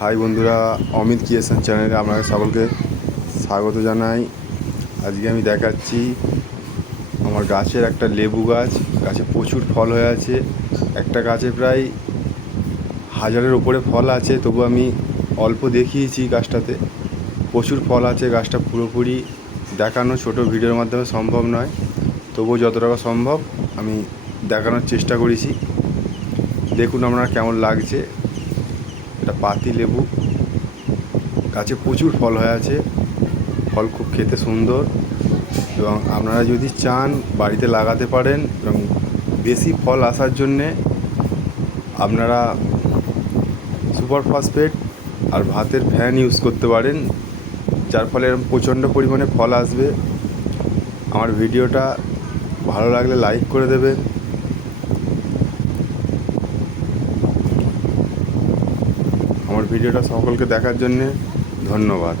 High বন্ধুরা, Amit creation চ্যানেলে আপনাদের সকলকে স্বাগত জানাই। আজকে আমি দেখাচ্ছি আমার গাছের একটা লেবু গাছ। গাছে প্রচুর ফল হয়ে আছে। একটা গাছে প্রায় 1000-এর ওপরে ফল আছে, তবু আমি অল্প দেখিয়েছি। গাছটাতে প্রচুর ফল আছে। গাছটা পুরোপুরি দেখানো ছোট ভিডিওর মাধ্যমে সম্ভব নয়, তবুও যতটা সম্ভব আমি দেখানোর চেষ্টা করেছি। দেখুন আপনার কেমন লাগছে। এটা পাতি লেবু। গাছে প্রচুর ফল হয়ে আছে। ফল খুব খেতে সুন্দর, এবং আপনারা যদি চান বাড়িতে লাগাতে পারেন। এবং বেশি ফল আসার জন্যে আপনারা সুপার ফসফেট আর ভাতের ফ্যান ইউজ করতে পারেন, যার ফলে এরকম প্রচণ্ড পরিমাণে ফল আসবে। আমার ভিডিওটা ভালো লাগলে লাইক করে দেবেন। আমার ভিডিওটা সকলকে দেখার জন্যে ধন্যবাদ।